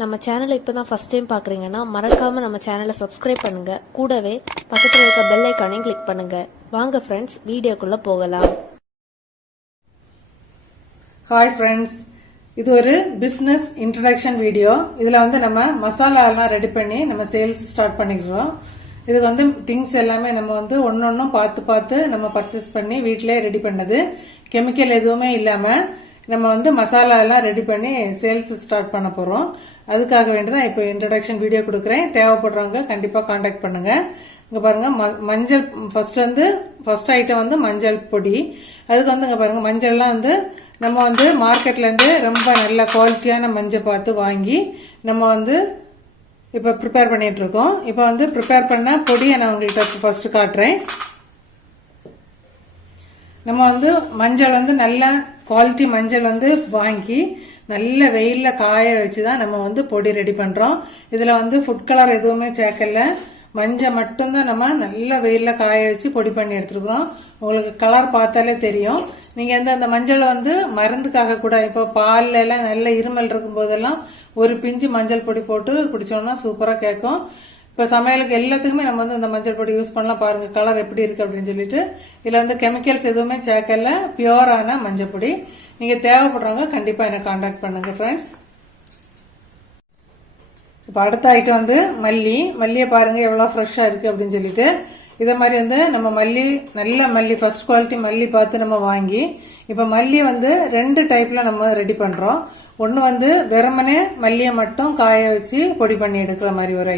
நம்ம சேனலை இப்போ தான் ஃபர்ஸ்ட் டைம் பார்க்குறீங்கன்னா மறக்காமல் நம்ம சேனலை சப்ஸ்கிரைப் பண்ணுங்கள். கூடவே பக்கத்தில் இருக்க பெல் ஐக்கானையும் கிளிக் பண்ணுங்கள். வாங்க ஃப்ரெண்ட்ஸ், வீடியோக்குள்ளே போகலாம். ஹாய் ஃப்ரெண்ட்ஸ், இது ஒரு பிஸ்னஸ் இன்ட்ரடக்ஷன் வீடியோ. இதில் நம்ம மசாலாலாம் ரெடி பண்ணி நம்ம சேல்ஸ் ஸ்டார்ட் பண்ணிக்கிறோம். இதுக்கு திங்ஸ் எல்லாமே நம்ம ஒன்னொன்னும் பார்த்து பார்த்து நம்ம பர்ச்சேஸ் பண்ணி வீட்டிலே ரெடி பண்ணது. கெமிக்கல் எதுவுமே இல்லாமல் நம்ம மசாலா எல்லாம் ரெடி பண்ணி சேல்ஸ் ஸ்டார்ட் பண்ண போகிறோம். அதுக்காக வேண்டிதான் இப்போ இன்ட்ரடக்ஷன் வீடியோ கொடுக்குறேன். தேவைப்படுறவங்க கண்டிப்பாக காண்டாக்ட் பண்ணுங்க. இங்கே பாருங்க, மஞ்சள் ஃபர்ஸ்ட் ஐட்டம் மஞ்சள் பொடி. அதுக்கு இங்கே பாருங்க, மஞ்சள்லாம் நம்ம மார்க்கெட்லேருந்து ரொம்ப நல்ல குவாலிட்டியான மஞ்சள் பார்த்து வாங்கி நம்ம இப்போ ப்ரிப்பேர் பண்ணிட்டு இருக்கோம். இப்போ ப்ரிப்பேர் பண்ண பொடியை நான் உங்கள்கிட்ட ஃபர்ஸ்ட் காட்டுறேன். நம்ம மஞ்சள் நல்ல குவாலிட்டி மஞ்சள் வாங்கி நல்ல வெயில்ல காய வச்சுதான் நம்ம பொடி ரெடி பண்றோம். இதுல ஃபுட் கலர் எதுவுமே சேர்க்கல, மஞ்சள் மட்டும்தான் நம்ம நல்ல வெயில்ல காய வச்சு பொடி பண்ணி எடுத்துருக்கோம். உங்களுக்கு கலர் பார்த்தாலே தெரியும். நீங்க அந்த மஞ்சள் மருந்துக்காக கூட, இப்போ பால்ல எல்லாம் நல்ல இருமல் இருக்கும் போதெல்லாம் ஒரு பிஞ்சு மஞ்சள் பொடி போட்டு குடிச்சோம்னா சூப்பரா கேட்கும். இப்போ சமையலுக்கு எல்லாத்துக்குமே நம்ம இந்த மஞ்சள் பொடி யூஸ் பண்ணலாம். பாருங்க கலர் எப்படி இருக்கு அப்படின்னு சொல்லிட்டு. இதுல கெமிக்கல்ஸ் எதுவுமே சேர்க்கல, பியூரான மஞ்சள் பொடி. நீங்க தேவைப்படுறவங்க கண்டிப்பா என்ன காண்டாக்ட் பண்ணுங்க ஃப்ரெண்ட்ஸ். இப்போ அடுத்த ஐட்டம் மல்லியை பாருங்க எவ்வளவு ஃப்ரெஷ்ஷா இருக்கு அப்படின்னு சொல்லிட்டு. இதை மாதிரி நம்ம நல்ல மல்லி ஃபர்ஸ்ட் குவாலிட்டி மல்லி பார்த்து நம்ம வாங்கி, இப்ப மல்லி ரெண்டு டைப்ல நம்ம ரெடி பண்றோம். ஒன்னு வெறுமனே மல்லியை மட்டும் காய வச்சு பொடி பண்ணி எடுக்கிற மாதிரி ஒரு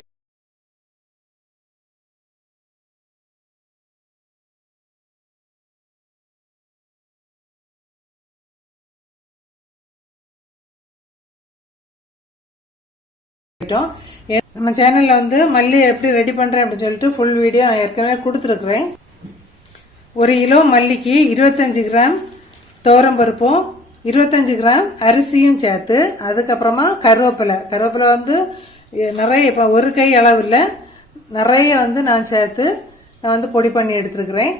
நம்ம சேனல்ல மல்லி எப்படி ரெடி பண்றேன் அப்படின்னு சொல்லிட்டு ஃபுல் வீடியோ ஏற்கனவே கொடுத்துருக்குறேன். ஒரு கிலோ மல்லிக்கு 25 கிராம் துவரம்பருப்பும் 25 கிராம் அரிசியும் சேர்த்து, அதுக்கப்புறமா கருவேப்பிலை நிறைய, இப்போ ஒரு கை அளவு இல்லை, நிறைய நான் சேர்த்து நான் பொடி பண்ணி எடுத்துருக்கிறேன்.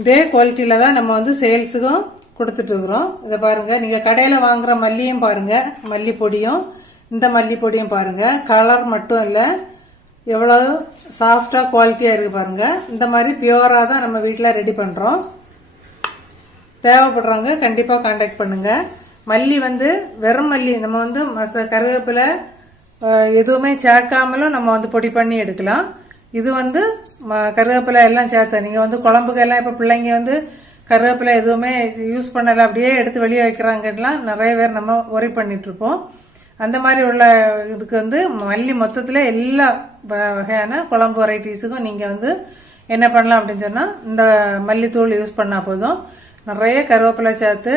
இதே குவாலிட்டியில தான் நம்ம சேல்ஸுக்கும் கொடுத்துட்டு இருக்கிறோம். இதை பாருங்க, நீங்க கடையில வாங்குற மல்லியும் பாருங்க, மல்லி பொடியும் இந்த மல்லி பொடியும் பாருங்க. கலர் மட்டும் இல்ல, எவ்வளவு சாஃப்டா குவாலிட்டியா இருக்கு பாருங்க. இந்த மாதிரி பியூரா தான் நம்ம வீட்டில் ரெடி பண்றோம். தேவைப்படுறவங்க கண்டிப்பா கான்டாக்ட் பண்ணுங்க. மல்லி வெறும் மல்லி நம்ம கருவேப்பிலை எதுவுமே சேர்க்காமலும் நம்ம பொடி பண்ணி எடுக்கலாம். இது கருவேப்பிலை எல்லாம் சேர்த்த நீங்க குழம்புக்கு எல்லாம் இப்ப பிள்ளைங்க கருவேப்பிலை எதுவுமே யூஸ் பண்ணல, அப்படியே எடுத்து வெளியே வைக்கிறாங்கலாம் நிறைய பேர் நம்ம ஒரி பண்ணிட்டு இருப்போம். அந்த மாதிரி உள்ள இதுக்கு மல்லி மொத்தத்துல எல்லா வகையான குழம்பு வெரைட்டிஸுக்கும் நீங்க என்ன பண்ணலாம் அப்படின்னு சொன்னா, இந்த மல்லித்தூள் யூஸ் பண்ணா போதும். நிறைய கருவேப்பிலை சேர்த்து,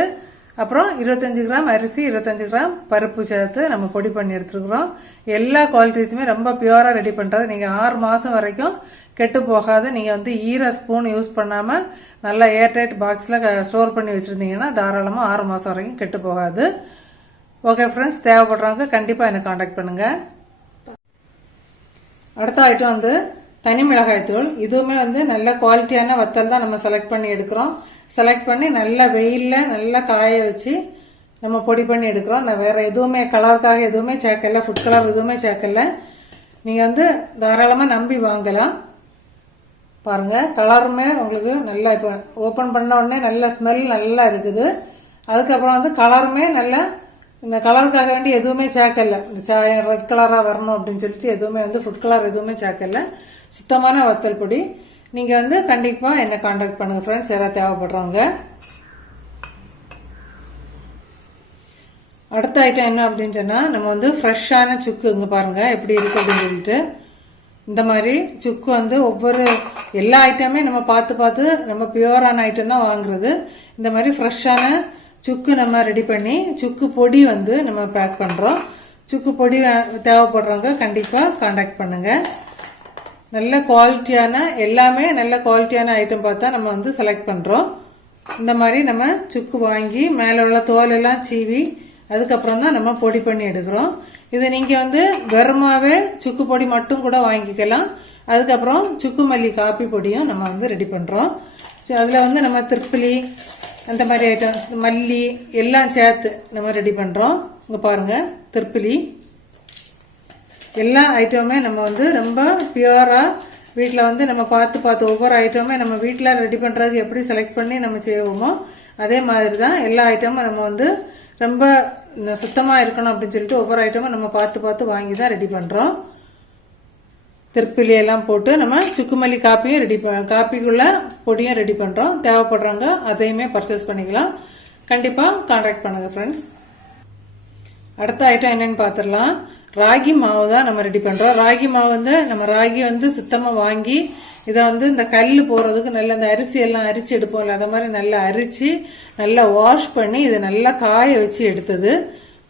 அப்புறம் 25 கிராம் அரிசி 25 கிராம் பருப்பு சேர்த்து நம்ம பொடி பண்ணி எடுத்துருக்கிறோம். எல்லா குவாலிட்டிஸுமே ரொம்ப பியூரா ரெடி பண்றது. நீங்க 6 மாசம் வரைக்கும் கெட்டு போகாது. நீங்க ஈர ஸ்பூன் யூஸ் பண்ணாம நல்லா ஏர்டைட் பாக்ஸ்ல ஸ்டோர் பண்ணி வச்சிருந்தீங்கன்னா தாராளமா 6 மாசம் வரைக்கும் கெட்டு போகாது. ஓகே ஃப்ரெண்ட்ஸ், தேவைப்படுறவங்க கண்டிப்பா என்ன காண்டாக்ட் பண்ணுங்க. அடுத்த ஐட்டம் தனி மிளகாய் தூள். இதுவுமே நல்ல குவாலிட்டியான வத்தல் தான் நம்ம செலக்ட் பண்ணி எடுக்கிறோம். செலக்ட் பண்ணி நல்ல வெயில்ல நல்லா காய வச்சு நம்ம பொடி பண்ணி எடுக்கிறோம். நான் வேற எதுவுமே கலருக்காக எதுவுமே சேர்க்கல, ஃபுட் கலர் எதுவுமே சேர்க்கல. நீங்க தாராளமா நம்பி வாங்கலாம். பாருங்க கலருமே உங்களுக்கு நல்லா, இப்போ ஓபன் பண்ண உடனே நல்ல ஸ்மெல் நல்லா இருக்குது. அதுக்கப்புறம் கலருமே நல்லா, இந்த கலருக்காக வேண்டி எதுவுமே சேர்க்கல, இந்த ரெட் கலரா வரணும் அப்படின்னு சொல்லிட்டு எதுவுமே ஃபுட் கலர் எதுவுமே சேர்க்கல. சுத்தமான வத்தல் பொடி. நீங்க கண்டிப்பா என்ன கான்டாக்ட் பண்ணுங்க ஃப்ரெண்ட்ஸ், யாராவது தேவைப்படுறவங்க. அடுத்த ஐட்டம் என்ன அப்படின்னு சொன்னா, நம்ம ஃப்ரெஷ்ஷான சுக்கு. இங்க பாருங்க எப்படி இருக்கு அப்படின்னு சொல்லிட்டு. இந்த மாதிரி சுக்கு ஒவ்வொரு எல்லா ஐட்டமே நம்ம பார்த்து பார்த்து நம்ம பியூரான ஐட்டம் தான் வாங்குறது. இந்த மாதிரி ஃப்ரெஷ்ஷான சுக்கு நம்ம ரெடி பண்ணி சுக்கு பொடி நம்ம பேக் பண்றோம். சுக்கு பொடி தேவைப்படுறவங்க கண்டிப்பா கான்டாக்ட் பண்ணுங்க. நல்ல குவாலிட்டியான, எல்லாமே நல்ல குவாலிட்டியான ஐட்டம் பார்த்தா நம்ம செலக்ட் பண்றோம். இந்த மாதிரி நம்ம சுக்கு வாங்கி மேல உள்ள தோல் எல்லாம் சீவி அதுக்கப்புறம் தான் நம்ம பொடி பண்ணி எடுக்கிறோம். இது நீங்க வெறுமாவே சுக்கு பொடி மட்டும் கூட வாங்கிக்கலாம். அதுக்கப்புறம் சுக்கு மல்லி காப்பி பொடியும் நம்ம ரெடி பண்றோம். அதுல நம்ம திர்ப்பிலி அந்த மாதிரி ஐட்டம் மல்லி எல்லாம் சேர்த்து நம்ம ரெடி பண்றோம். இங்க பாருங்க, திர்ப்பிலி எல்லா ஐட்டமுமே நம்ம வந்து ரொம்ப பியூராக வீட்டில் வந்து நம்ம பார்த்து ஒவ்வொரு ஐட்டமுமே நம்ம வீட்டில் ரெடி பண்ணுறதுக்கு எப்படி செலக்ட் பண்ணி நம்ம செய்வோமோ அதே மாதிரி தான் எல்லா ஐட்டமும் நம்ம வந்து ரொம்ப சுத்தமாக இருக்கணும் அப்படின்னு சொல்லிட்டு ஒவ்வொரு ஐட்டமும் நம்ம பார்த்து வாங்கி தான் ரெடி பண்ணுறோம். திருப்பிலி எல்லாம் போட்டு நம்ம சுக்குமல்லி காப்பியும் காப்பிக்குள்ள பொடியும் ரெடி பண்ணுறோம். தேவைப்படுறவங்க அதையுமே பர்ச்சேஸ் பண்ணிக்கலாம். கண்டிப்பாக கான்டாக்ட் பண்ணுங்க ஃப்ரெண்ட்ஸ். அடுத்த ஐட்டம் என்னன்னு பார்த்துடலாம். ராகி மாவு தான் நம்ம ரெடி பண்ணுறோம். ராகி மாவு வந்து நம்ம ராகி வந்து சுத்தமாக வாங்கி இதை வந்து இந்த கல் போகிறதுக்கு நல்ல இந்த அரிசி எல்லாம் அரிச்சு எடுப்போம்ல அதை மாதிரி நல்லா அரிச்சு நல்லா வாஷ் பண்ணி இதை நல்லா காய வச்சு எடுத்தது.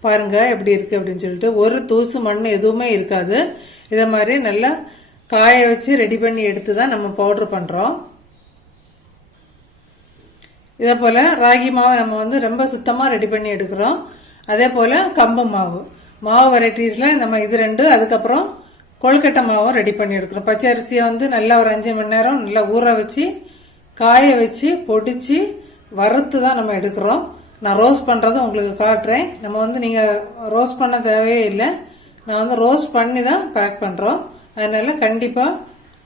பாருங்க எப்படி இருக்கு அப்படின்னு சொல்லிட்டு ஒரு தூசு மண் எதுவுமே இருக்காது. இதை மாதிரி நல்லா காய வச்சு ரெடி பண்ணி எடுத்து தான் நம்ம பவுடர் பண்ணுறோம். இதே போல் ராகி மாவை நம்ம வந்து ரொம்ப சுத்தமாக ரெடி பண்ணி எடுக்கிறோம். அதே போல் கம்பு மாவு வெரைட்டிஸில் நம்ம இது ரெண்டு, அதுக்கப்புறம் கொழுக்கட்டை மாவும் ரெடி பண்ணி எடுக்கிறோம். பச்சை அரிசியை வந்து நல்லா ஒரு 5 மணி நேரம் நல்லா ஊற வச்சு காய வச்சு பொடிச்சு வறுத்து தான் நம்ம எடுக்கிறோம். நான் ரோஸ்ட் பண்ணுறது உங்களுக்கு காட்டுறேன். நம்ம வந்து நீங்கள் ரோஸ்ட் பண்ண தேவையே இல்லை. நான் வந்து ரோஸ்ட் பண்ணி தான் பேக் பண்ணுறோம். அதனால கண்டிப்பாக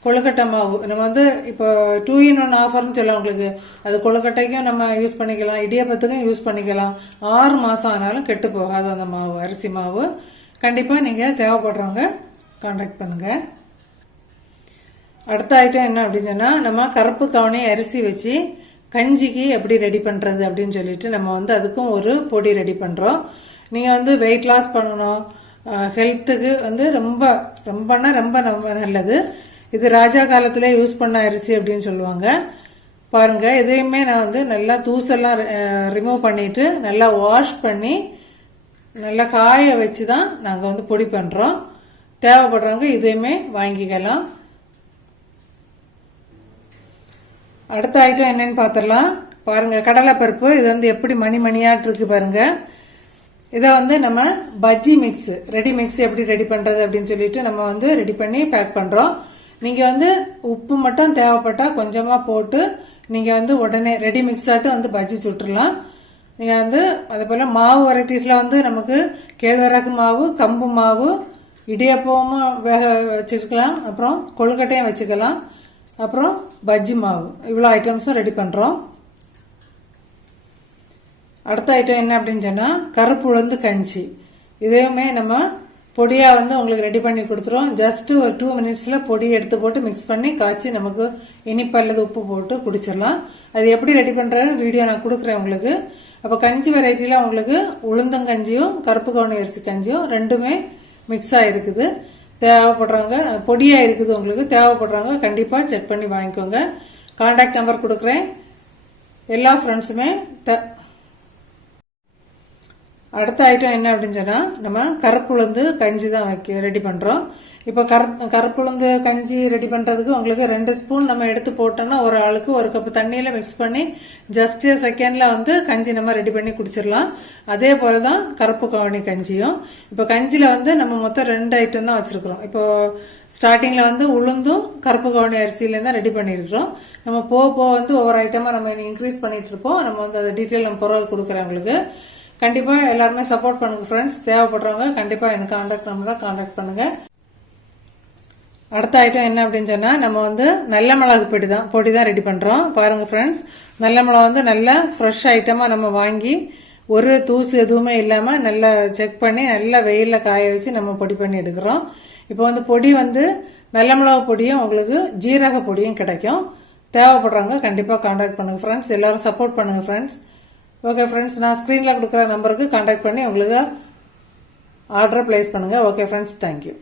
கொழுக்கட்டை மாவு நம்ம வந்து இப்போ 2 in 1 ஆஃபர்னு சொல்ல உங்களுக்கு. அது கொழுக்கட்டைக்கும் நம்ம யூஸ் பண்ணிக்கலாம், இடியாப்பத்துக்கும் யூஸ் பண்ணிக்கலாம். 6 மாதம் ஆனாலும் கெட்டு போகாது அந்த மாவு, அரிசி மாவு. கண்டிப்பாக நீங்கள் தேவைப்படுறவங்க கான்டாக்ட் பண்ணுங்க. அடுத்த ஐட்டம் என்ன அப்படின்னு சொன்னால் நம்ம கருப்பு கவுனி அரிசி வச்சு கஞ்சிக்கு எப்படி ரெடி பண்ணுறது அப்படின்னு சொல்லிட்டு நம்ம வந்து அதுக்கும் ஒரு பொடி ரெடி பண்ணுறோம். நீங்கள் வந்து வெயிட் லாஸ் பண்ணணும், ஹெல்த்துக்கு வந்து ரொம்ப நல்லது. இது ராஜா காலத்திலே யூஸ் பண்ண அரிசி அப்படின்னு சொல்லுவாங்க. பாருங்க, இதையுமே நான் வந்து நல்லா தூசெல்லாம் ரிமூவ் பண்ணிட்டு நல்லா வாஷ் பண்ணி நல்லா காய வச்சு தான் நாங்கள் வந்து பொடி பண்ணுறோம். தேவைப்படுறவங்க இதையுமே வாங்கிக்கலாம். அடுத்த ஐட்டம் என்னன்னு பார்த்துடலாம். பாருங்க, கடலைப்பருப்பு இது வந்து எப்படி மணியாட்டு இருக்கு பாருங்க. இதை வந்து நம்ம பஜ்ஜி மிக்ஸ் ரெடி மிக்ஸ் எப்படி ரெடி பண்றது அப்படின்னு சொல்லிட்டு நம்ம வந்து ரெடி பண்ணி பேக் பண்றோம். நீங்க வந்து உப்பு மட்டும் தேவைப்பட்டா கொஞ்சமா போட்டு நீங்க வந்து உடனே ரெடி மிக்ஸ் ஆட்டு வந்து பஜ்ஜி சுட்டுடலாம். நீங்க வந்து அதே போல மாவு வெரைட்டிஸ்ல வந்து நமக்கு கேழ்வரகு மாவு, கம்பு மாவு, இடியப்பமும் வேக வச்சுக்கலாம், அப்புறம் கொழுக்கட்டையும் வச்சுக்கலாம், அப்புறம் பஜ்ஜி மாவு, இவ்வளோ ஐட்டம்ஸும் ரெடி பண்ணுறோம். அடுத்த ஐட்டம் என்ன அப்படின்னு சொன்னால் கருப்பு உளுந்து கஞ்சி. இதையுமே நம்ம பொடியாக வந்து உங்களுக்கு ரெடி பண்ணி கொடுத்துருவோம். ஜஸ்ட் ஒரு 2 minutesல பொடி எடுத்து போட்டு மிக்ஸ் பண்ணி காய்ச்சி நமக்கு இனிப்பு அல்லது உப்பு போட்டு குடிச்சிடலாம். அது எப்படி ரெடி பண்ணுறேன்னு வீடியோ நான் கொடுக்குறேன் உங்களுக்கு. அப்போ கஞ்சி வெரைட்டியில் உங்களுக்கு உளுந்தங்கஞ்சியும் கருப்பு கவுனி அரிசி கஞ்சியும் ரெண்டுமே மிக்ஸ் ஆகிருக்குது. தேவைப்படுறவங்க பொடியாக இருக்குது, உங்களுக்கு தேவைப்படுறவங்க கண்டிப்பாக செக் பண்ணி வாங்கிக்கோங்க. கான்டாக்ட் நம்பர் கொடுக்குறேன். எல்லா ஃப்ரெண்ட்ஸுமே அடுத்த ஐட்டம் என்ன அப்படின்னு சொன்னால் நம்ம கருப்புளுந்து கஞ்சி தான் ரெடி பண்ணுறோம். இப்போ கருப்புளுந்து கஞ்சி ரெடி பண்ணுறதுக்கு உங்களுக்கு 2 ஸ்பூன் நம்ம எடுத்து போட்டோம்னா ஒரு ஆளுக்கு 1 கப் தண்ணியில் மிக்ஸ் பண்ணி ஜஸ்ட் செகண்டில் வந்து கஞ்சி நம்ம ரெடி பண்ணி குடிச்சிடலாம். அதே போல தான் கருப்பு கவுனி கஞ்சியும். இப்போ கஞ்சியில் வந்து நம்ம மொத்தம் 2 ஐட்டம் தான் வச்சுருக்கிறோம். இப்போ ஸ்டார்டிங்கில் வந்து உளுந்தும் கருப்பு கவுனி அரிசியிலேருந்து தான் ரெடி பண்ணியிருக்கிறோம். நம்ம போக வந்து ஒவ்வொரு ஐட்டமாக நம்ம இன்க்ரீஸ் பண்ணிட்டு இருப்போம். நம்ம வந்து அதை டீட்டெயில் நம்ம பிறகு கொடுக்குறேன் உங்களுக்கு. கண்டிப்பாக எல்லாருமே சப்போர்ட் பண்ணுங்க ஃப்ரெண்ட்ஸ். தேவைப்படுறவங்க கண்டிப்பாக எனக்கு கான்டாக்ட் நம்பரை கான்டாக்ட் பண்ணுங்க. அடுத்த ஐட்டம் என்ன அப்படின்னு சொன்னால் நம்ம வந்து நல்ல மிளகு பொடி தான் ரெடி பண்ணுறோம். பாருங்கள் ஃப்ரெண்ட்ஸ், நல்ல மிளகு வந்து நல்லா ஃப்ரெஷ் ஐட்டமாக நம்ம வாங்கி ஒரு தூசு எதுவுமே இல்லாமல் நல்லா செக் பண்ணி நல்லா வெயிலில் காய வச்சு நம்ம பொடி பண்ணி எடுக்கிறோம். இப்போ வந்து பொடி வந்து நல்ல மிளகு பொடியும் உங்களுக்கு ஜீரக பொடியும் கிடைக்கும். தேவைப்படுறவங்க கண்டிப்பாக கான்டாக்ட் பண்ணுங்கள் ஃப்ரெண்ட்ஸ். எல்லாரும் சப்போர்ட் பண்ணுங்கள் ஃப்ரெண்ட்ஸ். ஓகே ஃப்ரெண்ட்ஸ், நான் ஸ்க்ரீனில் கொடுக்குற நம்பருக்கு கான்டாக்ட் பண்ணி உங்களுக்கு ஆர்டரை பிளேஸ் பண்ணுங்கள். Okay friends, thank you.